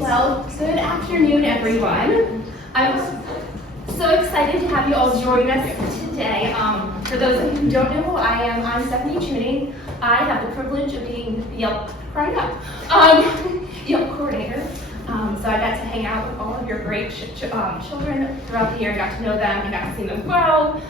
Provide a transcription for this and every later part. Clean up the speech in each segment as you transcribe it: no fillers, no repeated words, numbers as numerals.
Well, good afternoon, everyone. I'm so excited to have you all join us today. For those of you who don't know who I'm Stephanie Chewning. I have the privilege of being the YELP YELP Coordinator. So I got to hang out with all of your great children throughout the year. I got to know them, I got to see them grow.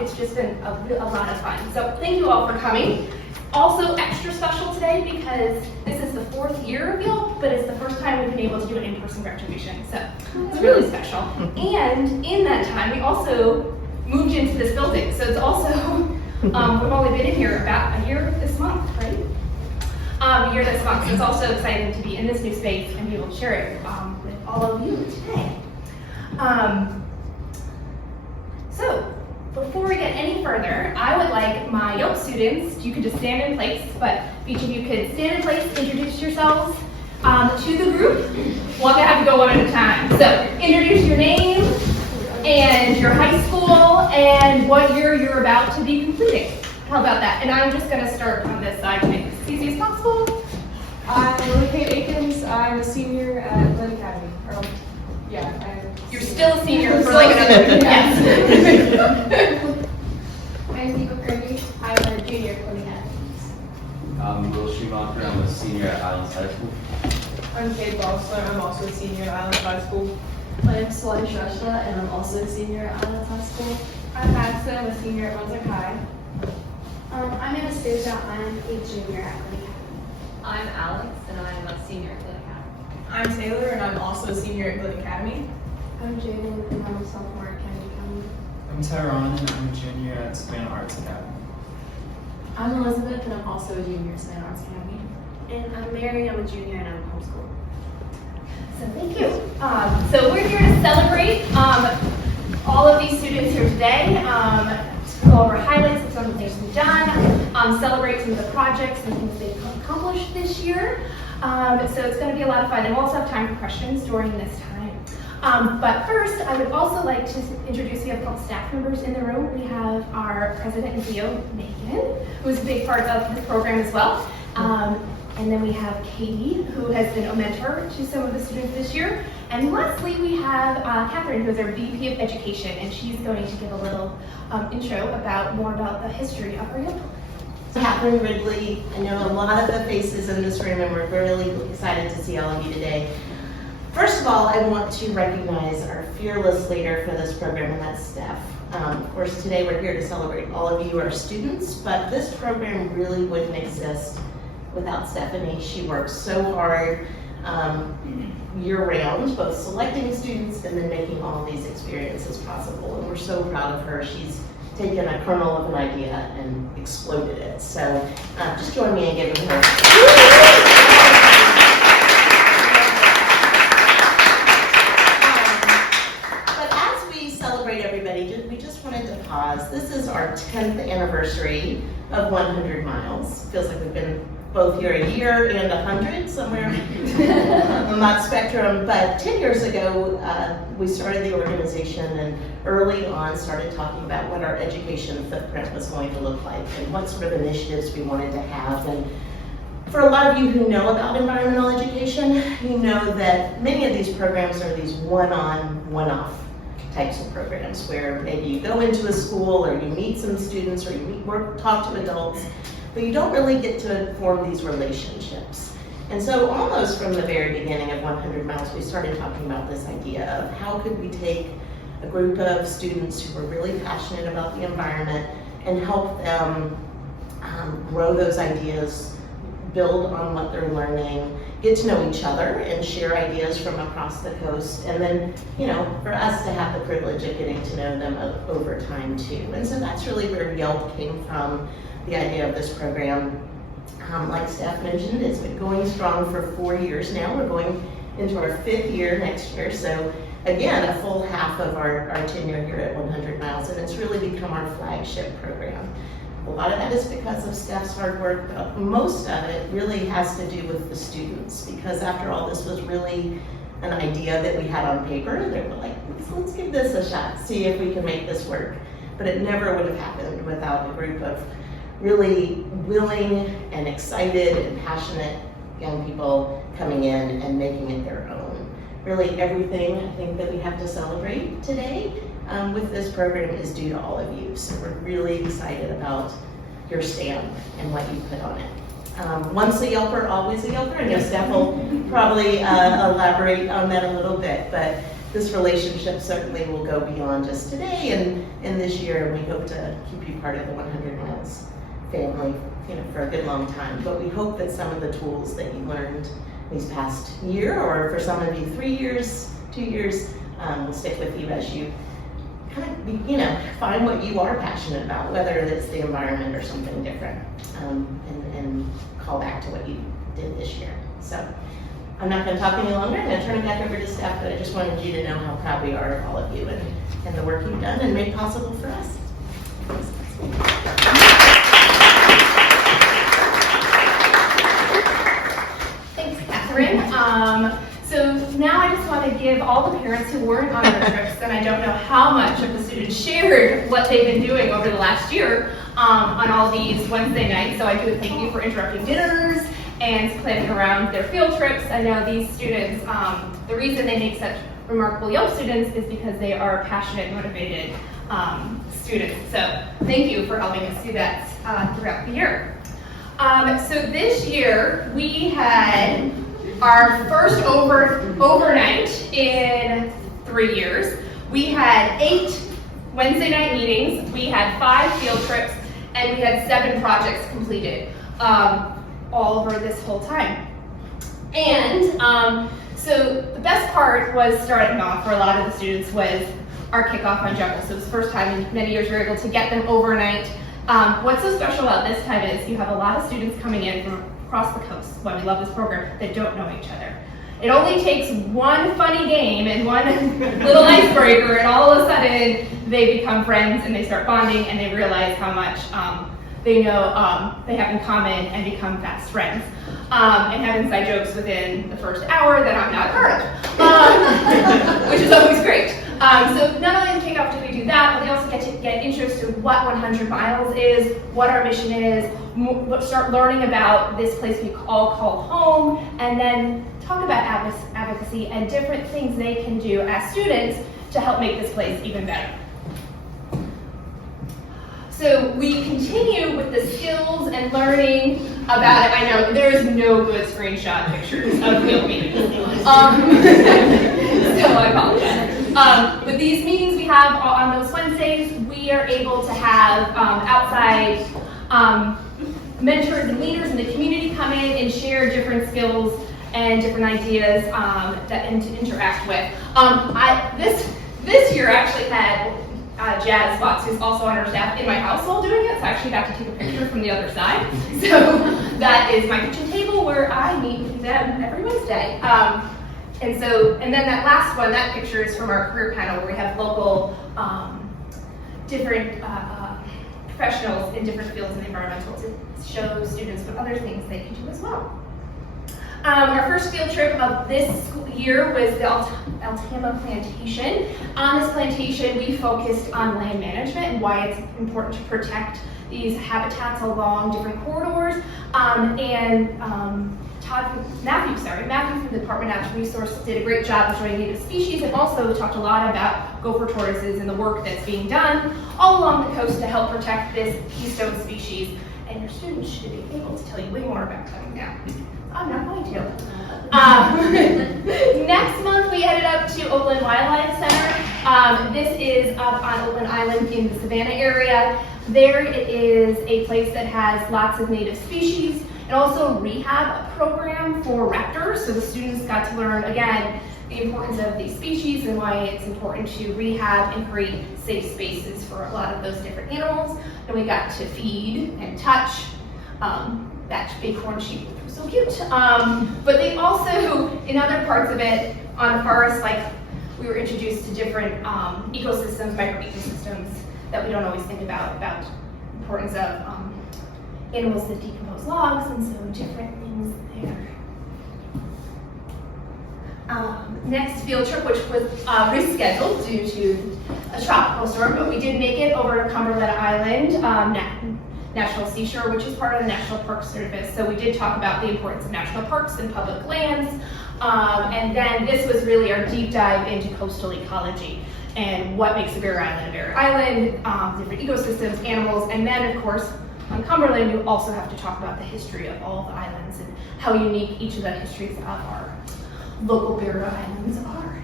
It's just been a lot of fun. So thank you all for coming. Also extra special today because this is the 4th year of YELP, but it's the first time we've been able to do an in-person graduation. So it's really special. And in that time, we also moved into this building. So it's also, we've only been in here about a year this month, right? A year this month. So it's also exciting to be in this new space and be able to share it with all of you today. So before we get any further, I would like my YELP students, you could just stand in place, but each of you could stand in place, introduce yourselves to the group. We'll have to go one at a time. So introduce your name and your high school and what year you're about to be completing. How about that? And I'm just going to start on this side to make this as easy as possible. I'm Kate Akins. I'm a senior at Glen Academy. You're still a senior for like another yes. I'm Nico Kirby. I'm a junior at Glen Academy. I'm Will Schumacher. I'm a senior at Islands High School. I'm Kate Bosler. I'm also a senior at Islands High School. I'm Swati and I'm also a senior at Islands High School. I'm Madison. I'm a senior at Brunswick High. I'm Anastasia. I'm a junior at Glen Academy. I'm Alex, and I'm a senior at Glen Academy. I'm Taylor, and I'm also a senior at Glen Academy. I'm Jaden, and I'm a sophomore at Kennedy County. I'm Tyron, and I'm a junior at Savannah Arts Academy. I'm Elizabeth, and I'm also a junior at Savannah Arts Academy. And I'm Mary, I'm a junior and I'm homeschooled. So thank you. So we're here to celebrate all of these students here today, to go over highlights of some of the things we've done, celebrate some of the projects and things they've accomplished this year. So it's going to be a lot of fun, and we'll also have time for questions during this time. But first, I would also like to introduce, we have a couple staff members in the room. We have our president and CEO, Megan, who is a big part of this program as well. And then we have Katie, who has been a mentor to some of the students this year. And lastly, we have Catherine, who is our VP of Education, and she's going to give a little intro more about the history of our YELP. Catherine, Ridley. I know a lot of the faces in this room, and we're really excited to see all of you today. First of all, I want to recognize our fearless leader for this program, and that's Steph. Of course, today we're here to celebrate all of you, our students, but this program really wouldn't exist without Stephanie. She works so hard year-round, both selecting students and then making all of these experiences possible, and we're so proud of her. She's taken a kernel of an idea and exploded it. So just join me in giving her. But as we celebrate everybody, we just wanted to pause. This is our 10th anniversary of 100 Miles. Feels like we've been both here a year and 100, somewhere on that spectrum. But 10 years ago, we started the organization and early on started talking about what our education footprint was going to look like and what sort of initiatives we wanted to have. And for a lot of you who know about environmental education, you know that many of these programs are these one-on, one-off types of programs where maybe you go into a school or you meet some students or you talk to adults, but you don't really get to form these relationships. And so almost from the very beginning of 100 Miles, we started talking about this idea of how could we take a group of students who were really passionate about the environment and help them grow those ideas, build on what they're learning, get to know each other and share ideas from across the coast, and then, you know, for us to have the privilege of getting to know them over time too. And so that's really where YELP came from, the idea of this program. Like Steph mentioned, it's been going strong for 4 years now. We're going into our 5th year next year. So again, a full half of our tenure here at 100 Miles, and it's really become our flagship program. A lot of that is because of Steph's hard work, but most of it really has to do with the students, because after all, this was really an idea that we had on paper. They were like, let's give this a shot, see if we can make this work. But it never would have happened without a group of really willing and excited and passionate young people coming in and making it their own. Really everything I think that we have to celebrate today with this program is due to all of you. So we're really excited about your stamp and what you put on it. Once a YELPer, always a YELPer. I know Steph will probably elaborate on that a little bit, but this relationship certainly will go beyond just today and this year, and we hope to keep you part of the 100 Miles family, for a good long time. But we hope that some of the tools that you learned these past year, or for some of you 3 years, 2 years, will stick with you as you kind of, find what you are passionate about, whether it's the environment or something different, and call back to what you did this year. So I'm not going to talk any longer. I'm going to turn it back over to Steph, but I just wanted you to know how proud we are of all of you and the work you've done and made possible for us. Thanks, Catherine. So now I just want to give all the parents who weren't on the trips, and I don't know how much of the students shared what they've been doing over the last year on all these Wednesday nights. So I do thank you for interrupting dinners and planning around their field trips. I know these students, the reason they make such remarkable YELP students is because they are passionate, motivated students. So thank you for helping us do that throughout the year. So this year we had our first overnight in 3 years. We had 8 Wednesday night meetings, we had 5 field trips, and we had 7 projects completed all over this whole time. And so the best part was starting off for a lot of the students was our kickoff on Juggle. So it was the first time in many years we were able to get them overnight. What's so special about this time is you have a lot of students coming in from across the coast, why we love this program, that don't know each other. It only takes one funny game and one little icebreaker, and all of a sudden they become friends and they start bonding and they realize how much they know they have in common and become fast friends. And have inside jokes within the first hour that I'm not part of, which is always great. So not only in the kickoff do we do that, but we also get to get introduced to what 100 Miles is, what our mission is, start learning about this place we all call home, and then talk about advocacy and different things they can do as students to help make this place even better. So we continue with the skills and learning about it. I know there's no good screenshot pictures of field meetings, so I apologize. But these meetings we have on those Wednesdays, we are able to have outside mentors and leaders in the community come in and share different skills and different ideas and to interact with. This year actually had Jazz Fox, who's also on our staff, in my household doing it, so I actually got to take a picture from the other side. So that is my kitchen table where I meet with them every Wednesday. And then that last one, that picture is from our career panel where we have local different professionals in different fields in environmental to show students what other things they can do as well. Our first field trip of this school year was the Altama plantation. On this plantation, we focused on land management and why it's important to protect these habitats along different corridors. Matthew from the Department of Natural Resources did a great job of showing native species, and also talked a lot about gopher tortoises and the work that's being done all along the coast to help protect this keystone species. And your students should be able to tell you way more about them now. I'm not going to. Next month, we headed up to Oakland Wildlife Center. This is up on Oakland Island in the Savannah area. There it is a place that has lots of native species and also a rehab program for raptors. So the students got to learn, again, the importance of these species and why it's important to rehab and create safe spaces for a lot of those different animals. And we got to feed and touch that bighorn sheep, which was so cute. But they also, in other parts of it, on the forest, like we were introduced to different ecosystems, micro-ecosystems that we don't always think about the importance of animals that decompose logs, and so different things there. Next field trip, which was rescheduled due to a tropical storm, but we did make it over to Cumberland Island. National Seashore, which is part of the National Park Service. So we did talk about the importance of national parks and public lands. And then this was really our deep dive into coastal ecology and what makes a barrier island a barrier island, different ecosystems, animals, and then of course on Cumberland you also have to talk about the history of all of the islands and how unique each of the histories of our local barrier islands are.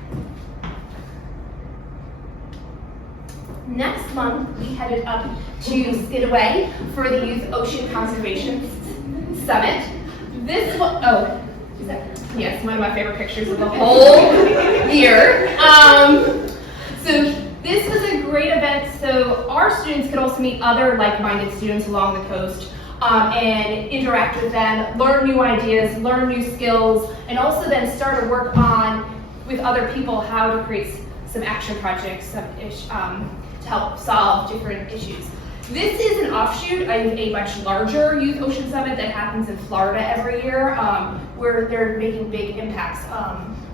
Next month we headed up to Skidaway for the Youth Ocean Conservation Summit. This one, oh, is that, yes, one of my favorite pictures of the whole year. So this was a great event, so our students could also meet other like-minded students along the coast and interact with them, learn new ideas, learn new skills, and also then start to work on, with other people, how to create some action projects to help solve different issues. This is an offshoot of a much larger Youth Ocean Summit that happens in Florida every year, where they're making big impacts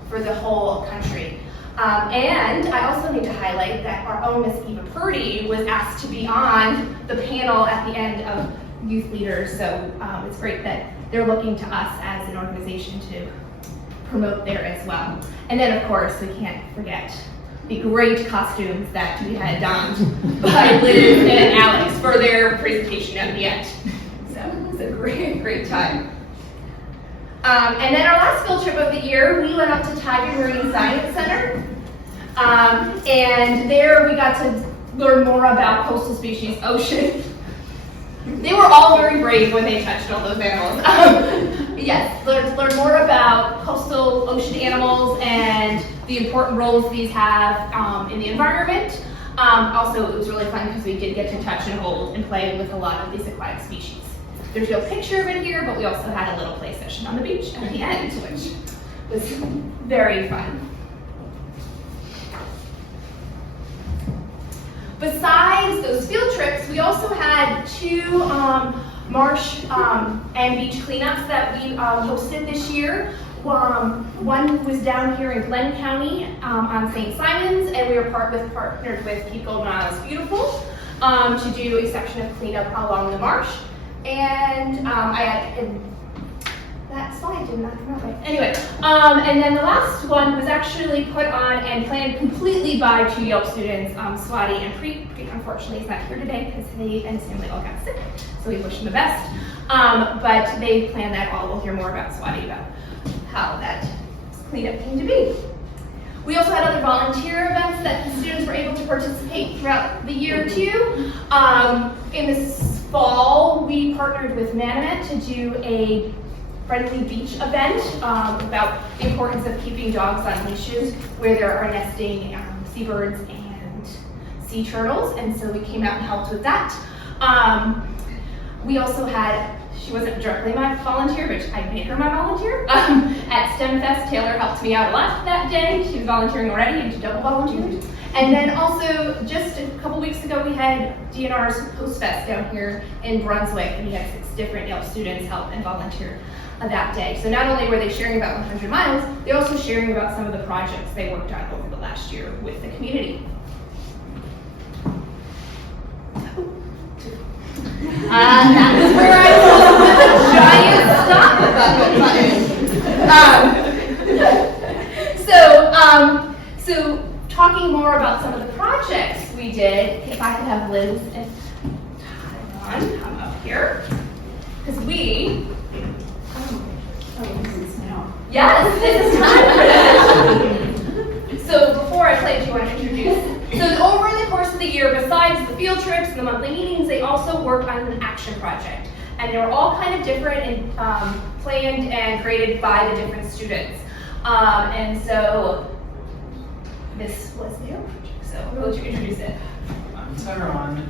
for the whole country. And I also need to highlight that our own Miss Eva Purdy was asked to be on the panel at the end of youth leaders, so it's great that they're looking to us as an organization to promote there as well. And then of course we can't forget the great costumes that we had donned by Liz and Alex for their presentation at the end. So it was a great time. And then our last field trip of the year, we went up to Tiger Marine Science Center. And there we got to learn more about coastal species, ocean. They were all very brave when they touched all those animals. Yes, learn more about coastal ocean animals and the important roles these have in the environment. Also, it was really fun because we did get to touch and hold and play with a lot of these aquatic species. There's no picture of it here, but we also had a little play session on the beach at the end, which was very fun. Besides those field trips, we also had 2 marsh and beach cleanups that we hosted this year. One was down here in Glenn County on St. Simons, and we were partnered with Keep Golden Isles Beautiful to do a section of cleanup along the marsh. And that slide did not come out right. Anyway, and then the last one was actually put on and planned completely by 2 YELP students, Swati and Preet. Preet unfortunately is not here today because he and his family all got sick, so we wish him the best. But they planned that all. We'll hear more about Swati about how that cleanup came to be. We also had other volunteer events that the students were able to participate throughout the year too. In this fall, we partnered with Manamet to do a friendly beach event about the importance of keeping dogs on leashes where there are nesting seabirds and sea turtles, and so we came out and helped with that. We also had, she wasn't directly my volunteer, but I made her my volunteer. At STEM Fest, Taylor helped me out a lot that day. She was volunteering already and she double volunteered. And then also, just a couple weeks ago, we had DNR's Post Fest down here in Brunswick, and we had 6 different YELP students help and volunteer that day. So not only were they sharing about 100 miles, they're also sharing about some of the projects they worked on over the last year with the community. That was where I was giant stop. So talking more about some of the projects we did, if I could have Liz and Tyron come up here, because we. Yes, this is time. So before I play, do you want to introduce? So over the course of the year, besides the field trips and the monthly meetings, they also worked on an action project. And they were all kind of different and planned and created by the different students. And so this was their project. So who would you introduce it? I'm Tyron,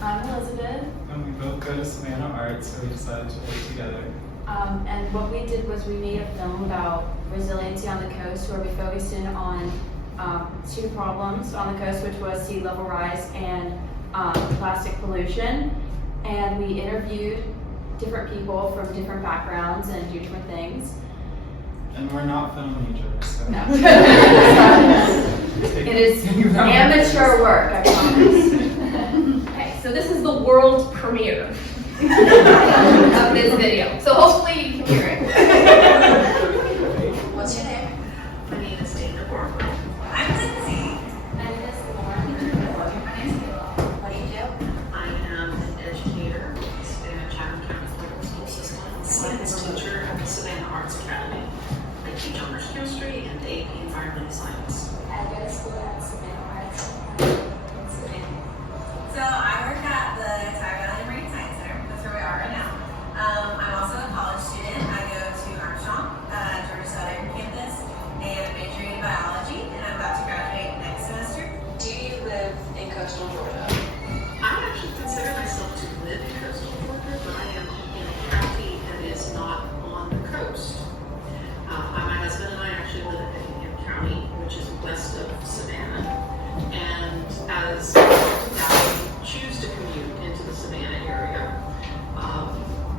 I'm Elizabeth. and we both go to Savannah Arts, so we decided to work together. And what we did was we made a film about resiliency on the coast, where we focused in on 2 problems on the coast, which was sea level rise and plastic pollution. And we interviewed different people from different backgrounds and do different things. And we're not filming each other, so. No. It is amateur work, I promise. Okay, so this is the world premiere. of this video. So hopefully you can hear it. What's your name? My name is Dana Borg. I'm Lindsay. My name is Lauren. My name's Kayla. What do you do? I am an educator in a Chatham County Public School System, science teacher at the Savannah Arts Academy. I teach honors chemistry and AP environmental science. I go to school at Savannah Arts in Savannah. So I work at the Tyron and Liz Center. That's where we are right now. I'm also a college student. I go to Armstrong, Georgia Southern campus, and I'm majoring in biology, and I'm about to graduate next semester. Do you live in coastal Georgia? I actually consider myself to live in coastal Georgia, but I am in a county that is not on the coast. My husband and I actually live in Effingham County, which is west of Savannah. And as I choose to commute into the Savannah area,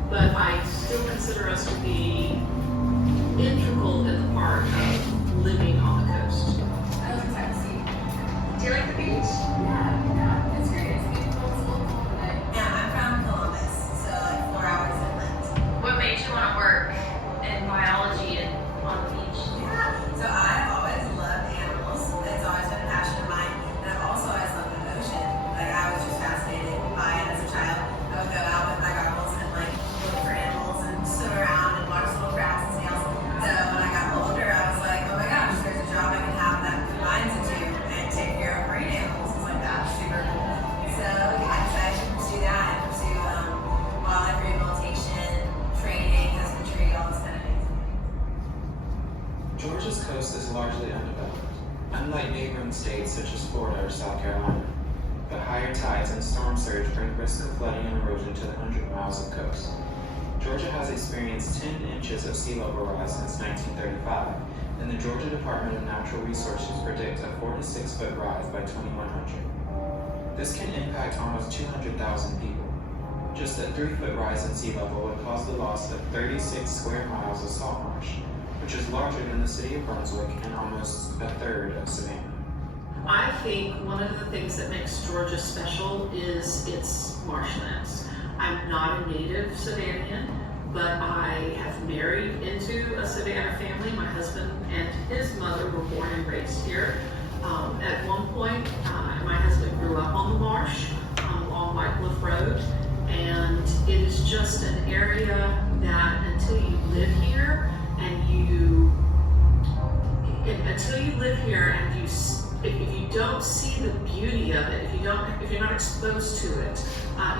but I still consider us to be integral in the part of living on the coast. I live in Tennessee. Do you like the beach? Yeah, it's great. It's beautiful. It's a little cold today. Yeah, I'm from Columbus, so like 4 hours inland. What made you want to work in biology and on the beach? Yeah, so I've always loved animals. It's always been a passion of mine, and I've also always loved the ocean. Like I was just fascinated by it as a child. I would go out with my goggles and like look for animals and swim around and watch little crabs and snails. So when I got older, I was like, oh my gosh, there's a job I can have that combines the two and take care of marine animals. It's like that's super cool. So yeah, I decided to pursue that and pursue wildlife rehabilitation, training, husbandry, all this kind of things. Georgia's coast is largely undeveloped, unlike neighboring states such as Florida or South Carolina. But higher tides and storm surge bring risk of flooding and erosion to the 100 miles of coast. Georgia has experienced 10 inches of sea level rise since 1935, and the Georgia Department of Natural Resources predicts a 4 to 6 foot rise by 2100. This can impact almost 200,000 people. Just a 3-foot rise in sea level would cause the loss of 36 square miles of salt marsh, which is larger than the city of Brunswick and almost a third of Savannah. I think one of the things that makes Georgia special is its marshlands. I'm not a native Savannian, but I have married into a Savannah family. My husband and his mother were born and raised here. At one point, my husband grew up on the marsh along Wycliffe Road, and it is just an area that until you live here and if you don't see the beauty of it, if you're not exposed to it,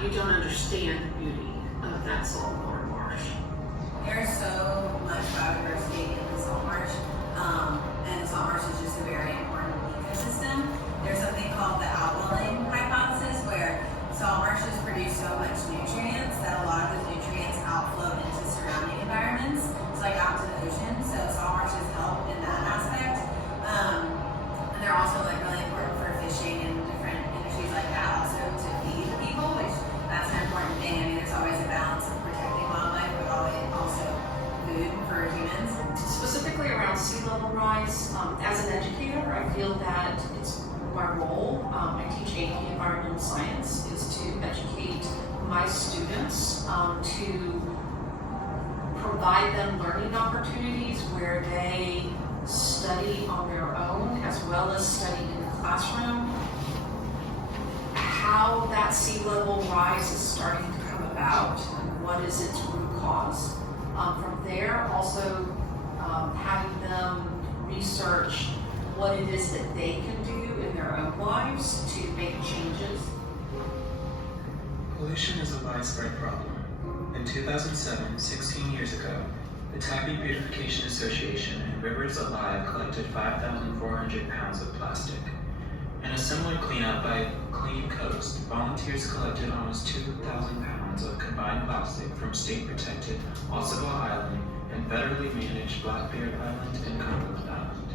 you don't understand the beauty of that saltwater marsh. There's so much biodiversity in the salt marsh, and the salt marsh is just a very important ecosystem. There's something called the outwelling hypothesis, where salt marshes produce so much nutrients that a lot of those nutrients outflow into surrounding environments, so like out to the ocean. So salt marshes help in that aspect. And they're also like really important for fishing and different industries like that, also to feed people, which that's an important thing. I mean, there's always a balance of protecting wildlife, but also food for humans. Specifically around sea level rise, as an educator, I feel that it's my role, I teach AP environmental science, is to educate my students to provide them learning opportunities where they study on their own as well as study in the classroom. How that sea level rise is starting to come about and what is its root cause. From there, also having them research what it is that they can do in their own lives to make changes. Pollution is a widespread problem. In 2007, 16 years ago, the Taipei Beautification Association and Rivers Alive collected 5,400 pounds of plastic. In a similar cleanup by Clean Coast, volunteers collected almost 2,000 pounds of combined plastic from state-protected Ossabaw Island and federally managed Blackbeard Island and Cumberland Island.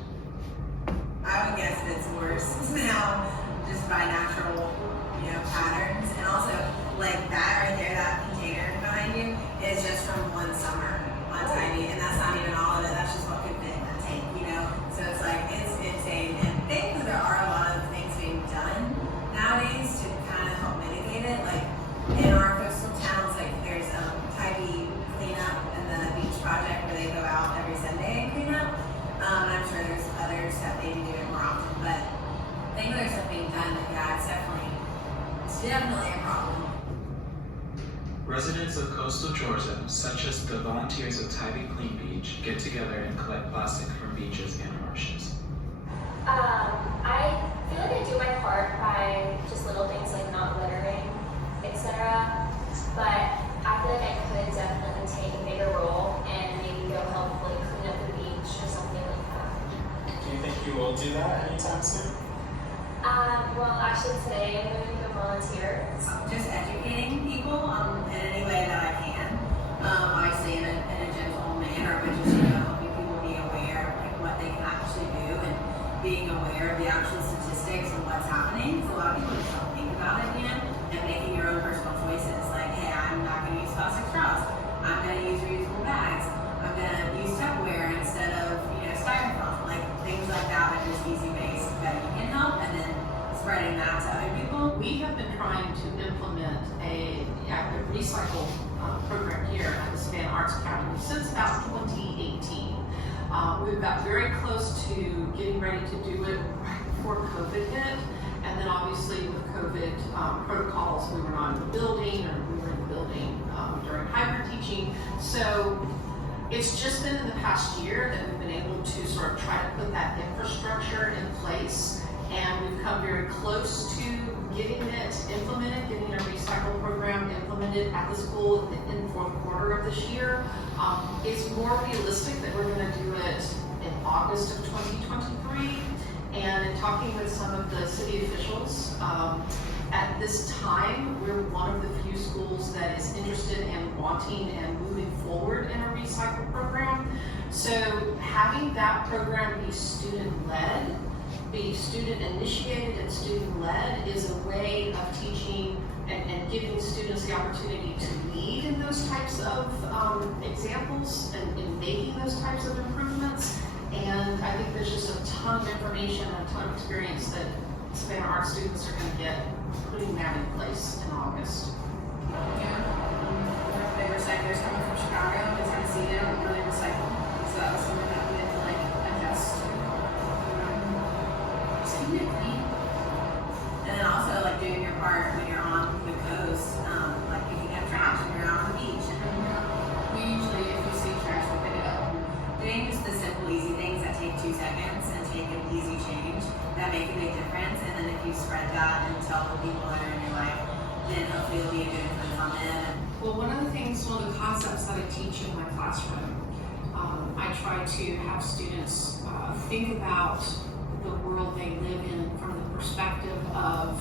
I would guess that it's worse now, just by natural, patterns, and also like that right there, that container behind you is just from one summer on Tiny, and that's not even all of it. That's just what could fit in the tank, So it's like it's insane, and thankfully there are a lot of things being done nowadays to kind of help mitigate it. Like in our coastal towns, like I know there's something done, but yeah, it's definitely a problem. Residents of coastal Georgia, such as the volunteers of Tybee Clean Beach, get together and collect plastic from beaches and marshes. I feel like I do my part by just little things like not littering, etc. But I feel like I could definitely take a bigger role and maybe go help like clean up the beach or something like that. Do you think you will do that anytime soon? Well, actually today I'm going to go volunteer. Just educating people in any way that I can. Obviously in a gentle manner, but just helping people be aware of like what they can actually do and being aware of the actual statistics and what's happening. So a lot of people just don't think about it yet, and making your own personal choices. Like, hey, I'm not going to use plastic straws. I'm going to use reusable bags. I'm going to use Tupperware instead of styrofoam. Like things like that are just easy ways that you can help, and then spreading that to other people. We have been trying to implement a active recycle program here at the Savannah Arts Academy since about 2018. We've got very close to getting ready to do it right before COVID hit, and then obviously with COVID protocols, we were not in the building, or we were in the building during hybrid teaching. So it's just been in the past year that we've been able to sort of try to put that infrastructure in place. And we've come very close to getting it implemented, getting a recycle program implemented at the school in the fourth quarter of this year. It's more realistic that we're going to do it in August of 2023. And in talking with some of the city officials, at this time, we're one of the few schools that is interested in wanting and moving forward in a recycle program. So having that program be student-led, be student-initiated and student-led is a way of teaching and giving students the opportunity to lead in those types of examples and in making those types of improvements. And I think there's just a ton of information and a ton of experience that Savannah Arts students are going to get putting that in place in August. Yeah. Big recyclers coming from Chicago, it's going to see it and really recycle. So that was something that we had to like adjust to. Keep it clean. And then also like doing your part when you're on the coast, like picking up trash when you're out on the beach. We usually, if we see trash, we pick it up. Doing just the simple, easy things that take 2 seconds and take an easy change that make a big difference. And then if you spread that and tell the people that are in your life, then hopefully it'll be a good influence on them. Well, one of the concepts that I teach in my classroom, I try to have students think about the world they live in from the perspective of,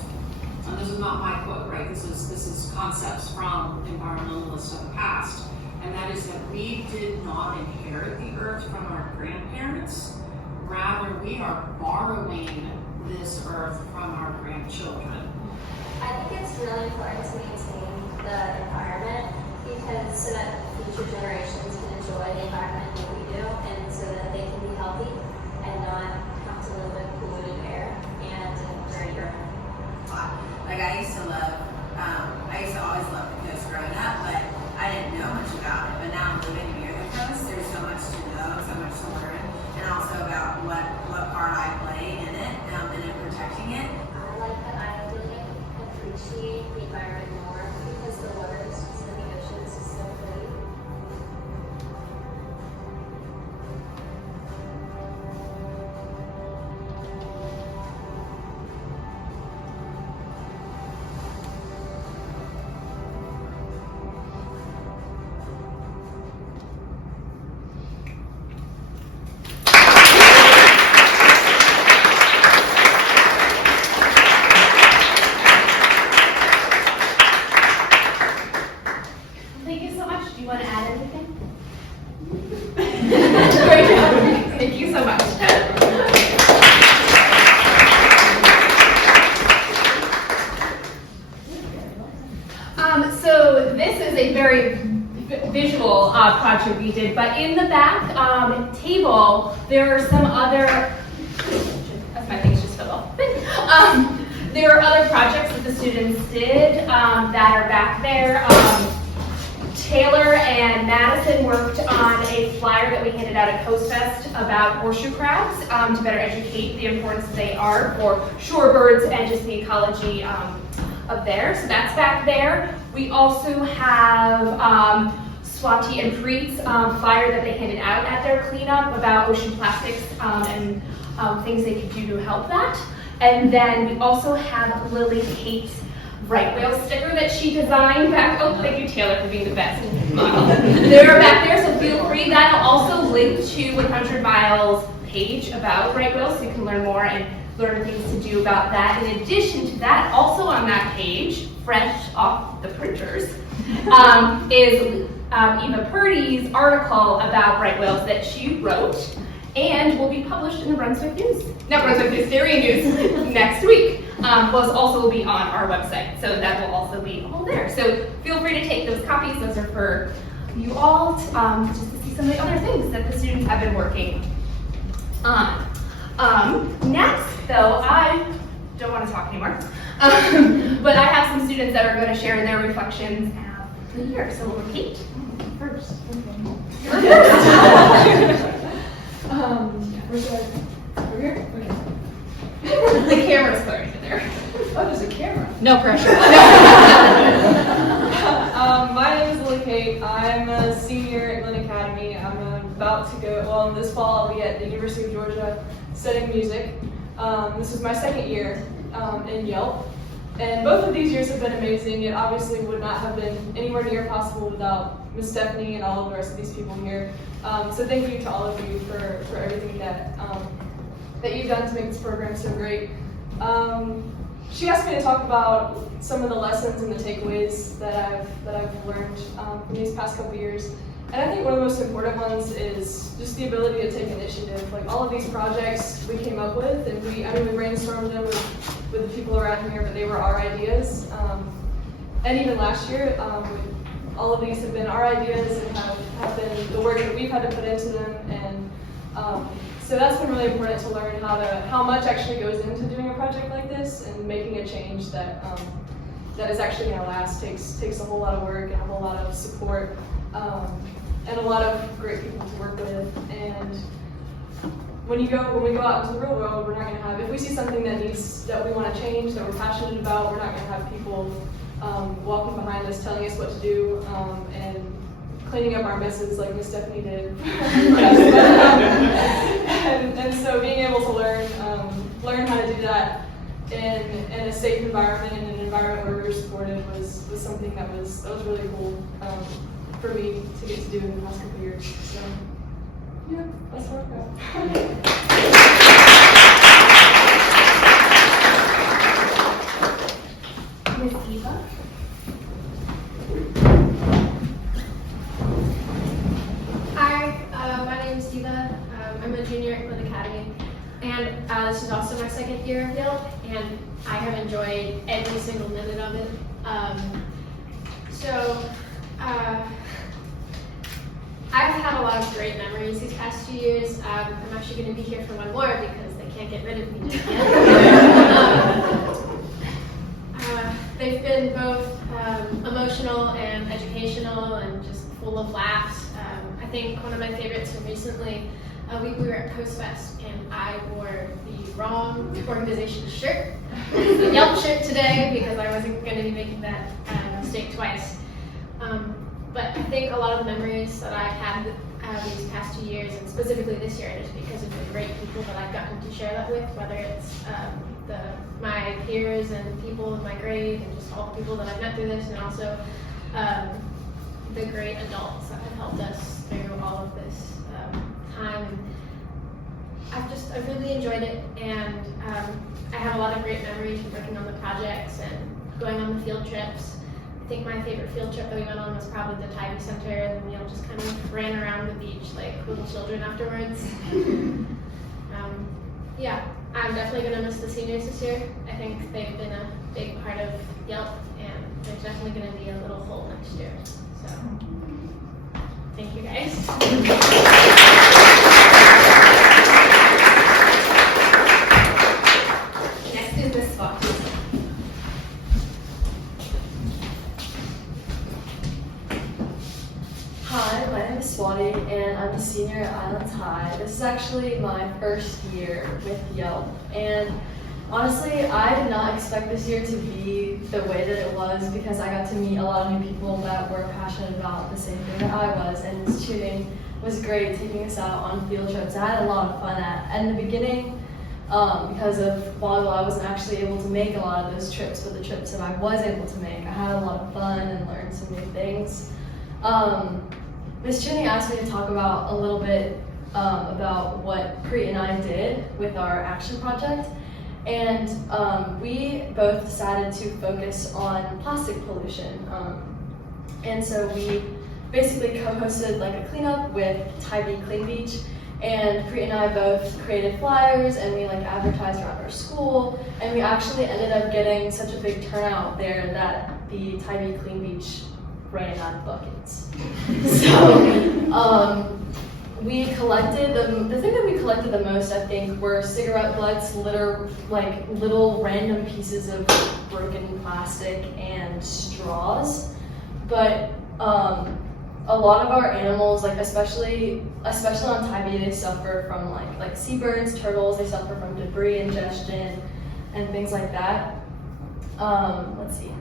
and this is not my quote, right? This is concepts from environmentalists of the past, and that is that we did not inherit the earth from our grandparents. Rather, we are borrowing this earth from our grandchildren. I think it's really important to maintain the environment because so that future generations can enjoy the environment that we do, and so that they can be healthy and not have to live with polluted air and dirty earth. Like I used to always love the coast growing up, but I didn't know much about it. But now I'm living near the coast, there's so much to know, so much to learn, and also about what part I play in it and in protecting it. I like that I really appreciate the environment more because the waters and the oceans is so pretty. Thank you so much. Do you want to add anything? Great job. Thank you so much. So this is a very visual project we did, but in the back table, there are some other, as my face just fell off. There are other projects that the students did that are back there Taylor and Madison worked on a flyer that we handed out at Coast Fest about horseshoe crabs to better educate the importance they are for shorebirds and just the ecology of there. So that's back there. We also have Swati and Preet's flyer that they handed out at their cleanup about ocean plastics and things they could do to help that. And then we also have Lily Kate's right whale sticker that she designed back. Oh, thank you, Taylor, for being the best. They're back there, so feel free. That'll also link to 100 Miles page about right whales, so you can learn more and learn things to do about that. In addition to that, also on that page, fresh off the printers, is Eva Purdy's article about right whales that she wrote and will be published in the Brunswick News. Not Brunswick News, Theory News next week. Will also be on our website, so that will also be all there. So feel free to take those copies. Those are for you all, just to see some of the other things that the students have been working on. Next, though, I don't want to talk anymore, but I have some students that are going to share their reflections of the year. So we'll Kate first. Where's that? Over here? Okay. The camera's clear in there. Oh, there's a camera. No pressure. My name is Lily Kate. I'm a senior at Glenn Academy. I'm about to go, well, this fall I'll be at the University of Georgia studying music. This is my second year in YELP. And both of these years have been amazing. It obviously would not have been anywhere near possible without Miss Stephanie and all of the rest of these people here. So thank you to all of you for everything that you've done to make this program so great. She asked me to talk about some of the lessons and the takeaways that I've learned from these past couple years. And I think one of the most important ones is just the ability to take initiative. Like all of these projects we came up with, and we brainstormed them with the people around here, but they were our ideas. And even last year, all of these have been our ideas and have been the work that we've had to put into them. And so that's been really important to learn how much actually goes into doing a project like this and making a change that is actually going to last. Takes a whole lot of work and a whole lot of support. And a lot of great people to work with. And when we go out into the real world, we're not going to have, if we see something that we want to change, that we're passionate about, we're not going to have people walking behind us telling us what to do and cleaning up our messes like Miss Stephanie did. and so being able to learn how to do that in a safe environment and an environment where we were supported was something that was really cool. For me to get to do in the past couple of years. So, yeah, that's what I've got. Miss Eva? Hi, my name is Eva. I'm a junior at Glenn Academy. And this is also my second year of YELP, and I have enjoyed every single minute of it. I've had a lot of great memories these past 2 years. I'm actually going to be here for one more because they can't get rid of me just yet. They've been both emotional and educational and just full of laughs. I think one of my favorites from recently, we were at Coast Fest and I wore the wrong organization shirt, the YELP shirt today because I wasn't going to be making that mistake twice. But I think a lot of the memories that I've had these past 2 years, and specifically this year, is because of the great people that I've gotten to share that with, whether it's my peers and people in my grade, and just all the people that I've met through this, and also the great adults that have helped us through all of this time. I've really enjoyed it, and I have a lot of great memories from working on the projects and going on the field trips. I think my favorite field trip that we went on was probably the Tybee Center, and we all just kind of ran around the beach like little children afterwards. Yeah, I'm definitely going to miss the seniors this year. I think they've been a big part of YELP, and there's definitely going to be a little hole next year. So, thank you guys. Next is Miss Swati. Swati, and I'm a senior at Islands High. This is actually my first year with YELP, and honestly, I did not expect this year to be the way that it was because I got to meet a lot of new people that were passionate about the same thing that I was, and Ms. Chewning was great taking us out on field trips. I had a lot of fun in the beginning. Because of volleyball, I wasn't actually able to make a lot of those trips, but the trips that I was able to make, I had a lot of fun and learned some new things. Ms. Chewning asked me to talk about a little bit about what Preet and I did with our action project, and we both decided to focus on plastic pollution. And so we basically co-hosted like a cleanup with Tybee Clean Beach. And Preet and I both created flyers and we like advertised around our school, and we actually ended up getting such a big turnout there that the Tybee Clean Beach ran out of buckets. So we collected, the thing that we collected the most, I think, were cigarette butts, like little random pieces of broken plastic and straws. But a lot of our animals, like especially on Tybee, they suffer from like seabirds, turtles. They suffer from debris ingestion and things like that. Let's see.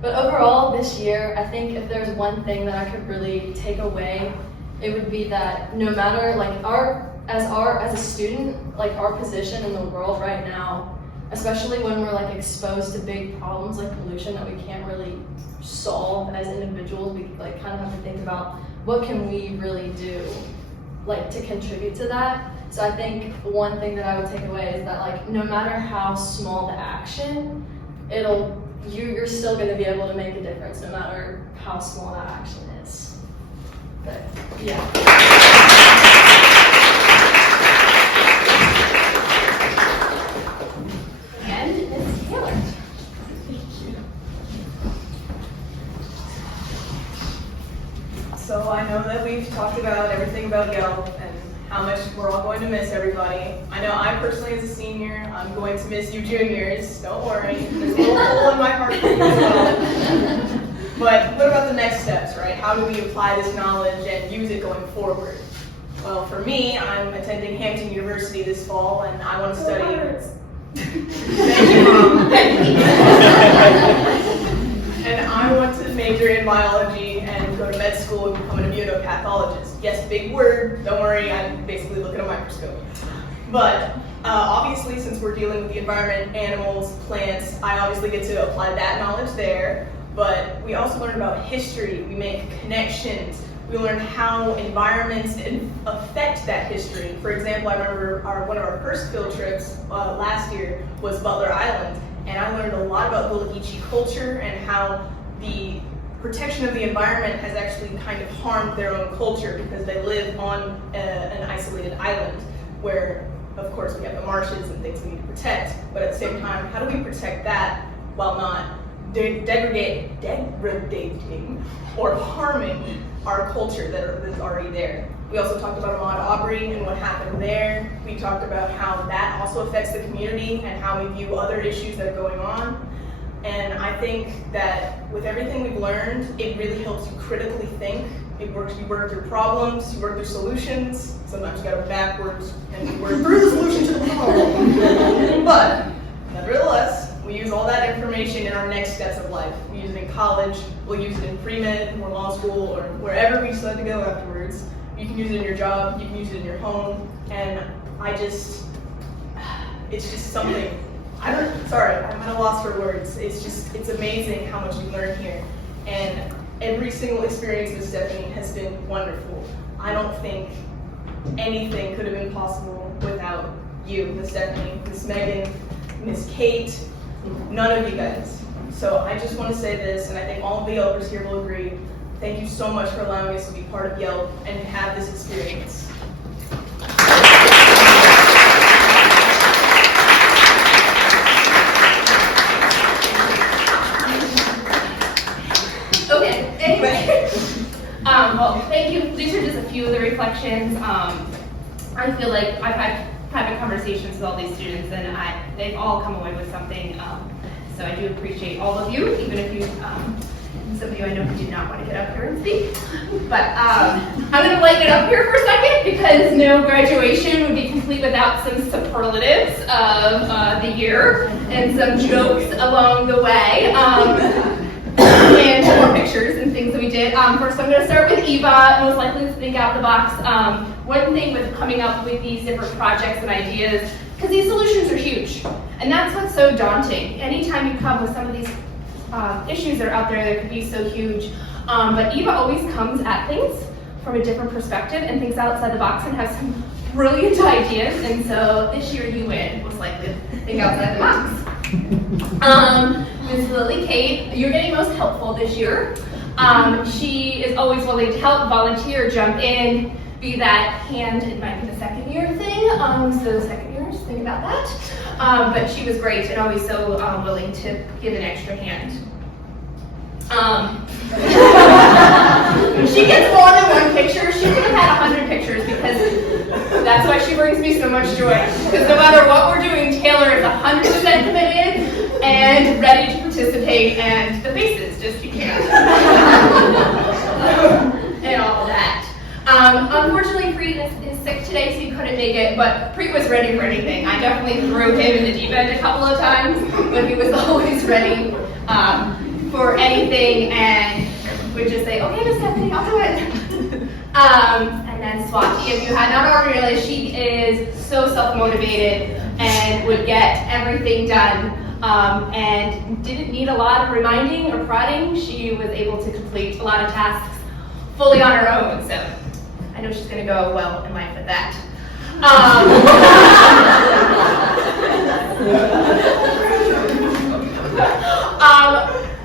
But overall, this year, I think if there's one thing that I could really take away, it would be that no matter like as a student, like our position in the world right now, especially when we're like exposed to big problems like pollution that we can't really solve as individuals, we like kind of have to think about what can we really do like to contribute to that. So I think one thing that I would take away is that like no matter how small the action, you're still going to be able to make a difference no matter how small that action is. But yeah. And Ms. Taylor. So I know that we've talked about everything about YELP and how much we're all going to miss everybody. I know I personally, as a senior, I'm going to miss you juniors. Don't worry, there's a little hole in my heart for you as well. But what about the next steps, right? How do we apply this knowledge and use it going forward? Well, for me, I'm attending Hampton University this fall, and I want to study. Thank you, Mom. And I want to major in biology and go to med school and become an immunopathologist. Yes, big word. Don't worry, I'm basically looking at a microscope. But obviously, since we're dealing with the environment, animals, plants, I obviously get to apply that knowledge there. But we also learn about history. We make connections. We learn how environments affect that history. For example, I remember one of our first field trips last year was Butler Island. And I learned a lot about Gullah-Geechee culture and how the protection of the environment has actually kind of harmed their own culture because they live on an isolated island where, of course, we have the marshes and things we need to protect. But at the same time, how do we protect that while not degrading or harming our culture that's already there? We also talked about Ahmaud Arbery and what happened there. We talked about how that also affects the community and how we view other issues that are going on. And I think that with everything we've learned, it really helps you critically think. You work through problems, you work through solutions. Sometimes you gotta go backwards and you work through the solution to the problem. But nevertheless, we use all that information in our next steps of life. We use it in college, we'll use it in pre-med or law school or wherever we decide to go afterwards. You can use it in your job, you can use it in your home, and it's just something, I'm at a loss for words. It's amazing how much we learn here. And every single experience with Stephanie has been wonderful. I don't think anything could have been possible without you, Miss Stephanie, Miss Megan, Miss Kate, none of you guys. So I just want to say this, and I think all of the YELPers here will agree. Thank you so much for allowing us to be part of YELP and have this experience. Okay, anyway. Well, thank you. These are just a few of the reflections. I feel like I've had private conversations with all these students, and they've all come away with something. So I do appreciate all of you, even if you some of you I know who do not want to get up here and speak. But I'm going to lighten it up here for a second because no graduation would be complete without some superlatives of the year and some jokes along the way. And more pictures and things that we did. First, I'm going to start with Eva, most likely to think out the box. One thing with coming up with these different projects and ideas, because these solutions are huge, and that's what's so daunting. Anytime you come with some of these issues that are out there that could be so huge, but Eva always comes at things from a different perspective and thinks outside the box and has some brilliant ideas, and so this year you win, most likely to think outside the box. Ms. Lily Kate, you're getting most helpful this year. She is always willing to help, volunteer, jump in, be that hand. It might be the second year thing, so second years, think about that. But she was great and always so willing to give an extra hand. She gets more than one picture. She could have had 100 pictures because that's why she brings me so much joy. Because no matter what we're doing, Taylor is 100% committed and ready to participate, and the faces just you can't. And all that. Unfortunately, Preet is sick today, so he couldn't make it, but Preet was ready for anything. I definitely threw him in the deep end a couple of times, but he was always ready for anything and would just say, okay, Miss Stephanie, I'll do it. And then Swati, if you had not already realized, she is so self-motivated and would get everything done and didn't need a lot of reminding or prodding. She was able to complete a lot of tasks fully on her own, so I know she's going to go well in life with that.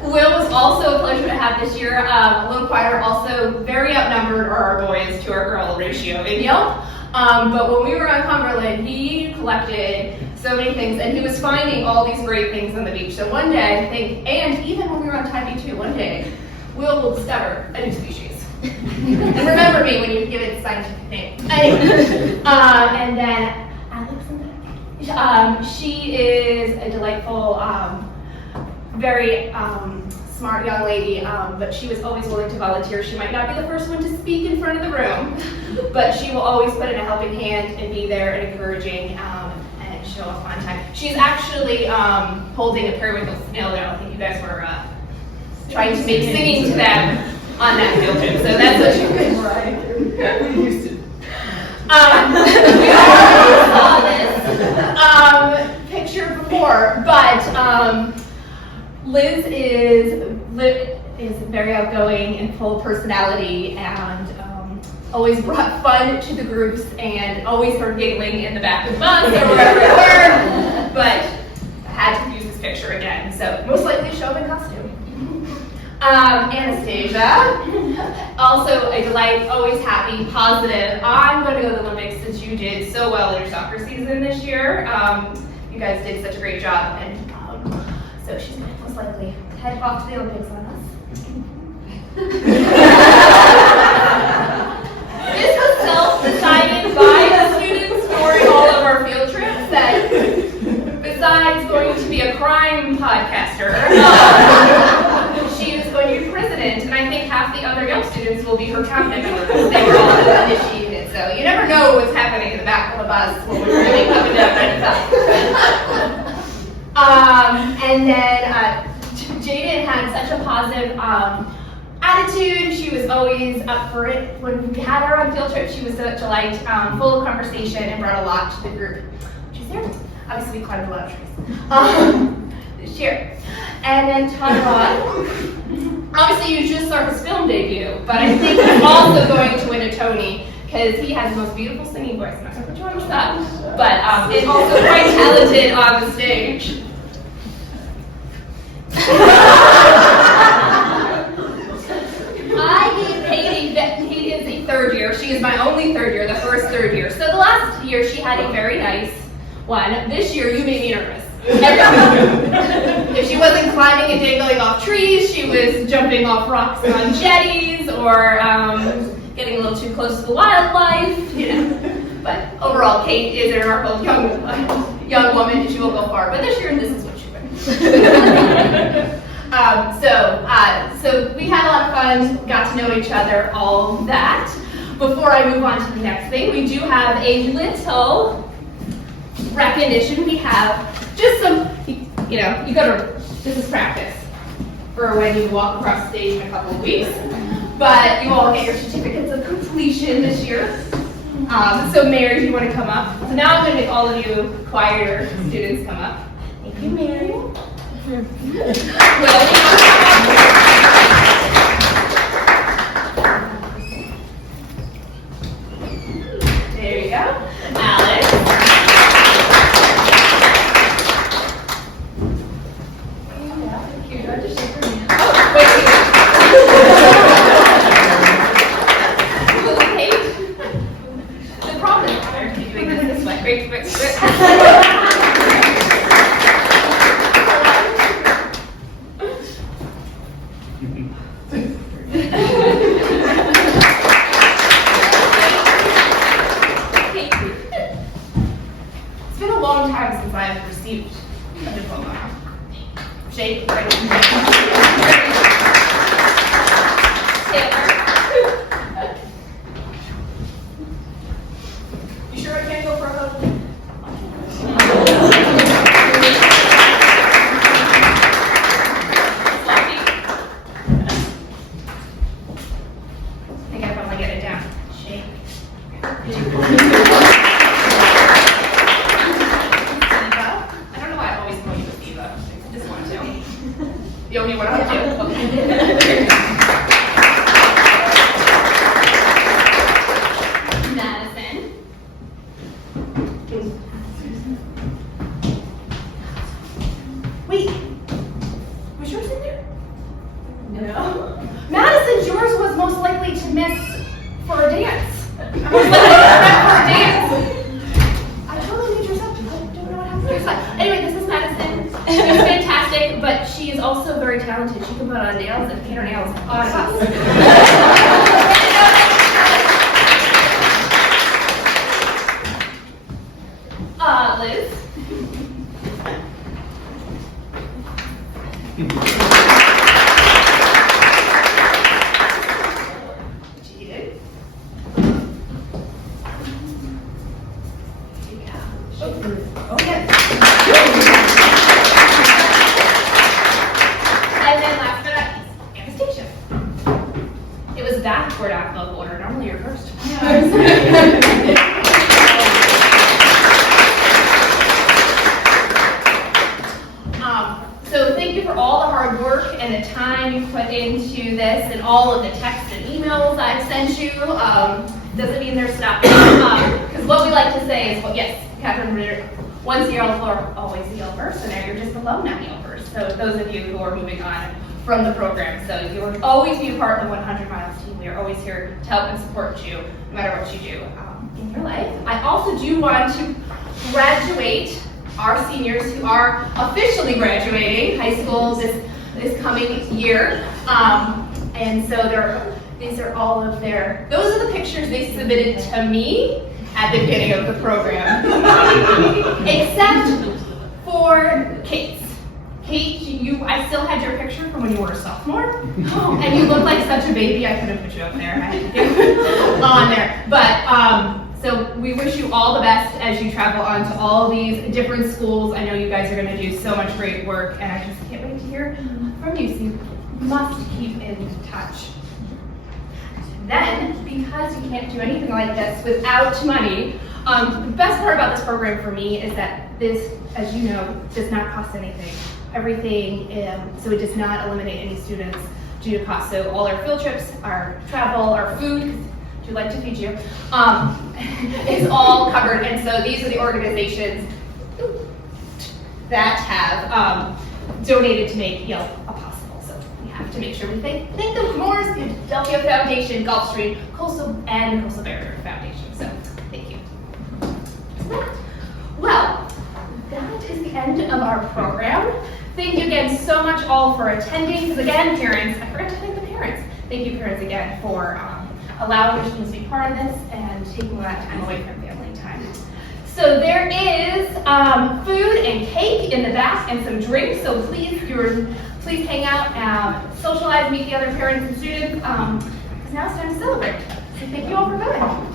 Will was also a pleasure to have this year. A little quieter, also very outnumbered are our boys to our girl ratio in YELP. But when we were on Cumberland, he collected so many things, and he was finding all these great things on the beach. So one day, I think, and even when we were on Tybee too, one day, Will discover a new species. And remember me when you give it a scientific name. Anyway, and then Alex, she is a delightful, very smart young lady, but she was always willing to volunteer. She might not be the first one to speak in front of the room, but she will always put in a helping hand and be there and encouraging and show up on time. She's actually holding a periwinkle snail now. I think you guys were trying to make singing to them on that field trip, so that's what she did. Right. We used to. We already saw this picture before, but Liz is very outgoing and full of personality and always brought fun to the groups and always heard giggling in the back of the bus or wherever we were, but I had to use this picture again, so most likely show up in costume. Anastasia, also a delight, always happy, positive. I'm going to go to the Olympics since you did so well in your soccer season this year. You guys did such a great job, and so she's going to most likely head off to the Olympics on us. This was self-decided by the students during all of our field trips that besides going to be a crime podcaster, she was going to be president, and I think half the other YELP students will be her cabinet members because they were all initiated. So you never know what's happening in the back of the bus when we're really coming down 95. And then Jaden had such a positive attitude. She was always up for it. When we had her on field trip, she was such a delight, full of conversation, and brought a lot to the group. She's there. Obviously, we climbed a lot of trees this year. And then Tyron, obviously you just saw his film debut, but I think he's also going to win a Tony because he has the most beautiful singing voice. I'm not going to put you on the spot, but is also quite talented on the stage. I gave Katie is a third year. She is my only third year, the first third year. So the last year she had a very nice one. This year you made me nervous. If she wasn't climbing and dangling off trees, she was jumping off rocks on jetties or getting a little too close to the wildlife, you know. But overall, Kate is a remarkable young woman, and she will go far. But this year, this is what she went. So we had a lot of fun, got to know each other, all that. Before I move on to the next thing, we do have a little recognition. We have just some, this is practice for when you walk across stage in a couple of weeks. But you all get your certificates of completion this year. So Mary, do you want to come up? So now I'm going to make all of you choir students come up. Thank you, Mary. There you go. Alex. The problem is I'm going to be doing this way. Wait. It's been a long time since I've received a diploma. Shake, right? You sure I can't go for a hug? Swati? I gotta probably get it down. Shake. I don't know why I always call you a diva. I just want to. The only one I do. Okay. Madison. Wait. Was yours in there? No. Madison's yours was most likely to miss for a dance. I was like, for a dance. I totally made yours up. I don't know what happened to yours. Anyway, this is Madison. She's fantastic, but she is also very talented. She can put on nails and paint her nails on us. Liz. Cheated. Oh, yes. And then last but not least, Anastasia. It was backward alphabetical order. Normally you're first. So thank you for all the hard work and the time you put into this and all of the texts and emails I've sent you. Doesn't mean they're stopping. Because what we like to say is, well, yes, Catherine, once a YELPer, always a YELPer, so now you're just alumni YELPers. So those of you who are moving on from the program, so you will always be a part of the 100 Miles team. We are always here to help and support you, no matter what you do in your life. I also do want to graduate our seniors who are officially graduating high school this coming year. And so these are all of those are the pictures they submitted to me at the beginning of the program. Except for Kate's. Kate, I still had your picture from when you were a sophomore. And you look like such a baby, I couldn't put you up there. I had to get on there. But, so we wish you all the best as you travel on to all these different schools. I know you guys are going to do so much great work, and I just can't wait to hear from you. So you must keep in touch. Then, because you can't do anything like this without money, the best part about this program for me is that this, as you know, does not cost anything. Everything, so it does not eliminate any students due to cost. So all our field trips, our travel, our food, would you like to feed you, is all covered. And so these are the organizations that have donated to make YELP possible. So we have to make sure we thank them more. The Philadelphia Foundation, Gulfstream, Coastal Barrier Foundation. So thank you. Well, that is the end of our program. Thank you again so much all for attending. Because again, parents, I forgot to thank the parents. Thank you, parents, again for allowing your students to be part of this and taking that time away from family time. So there is food and cake in the back and some drinks. So please, your please hang out, socialize, meet the other parents and students, because now it's time to celebrate. So thank you all for coming.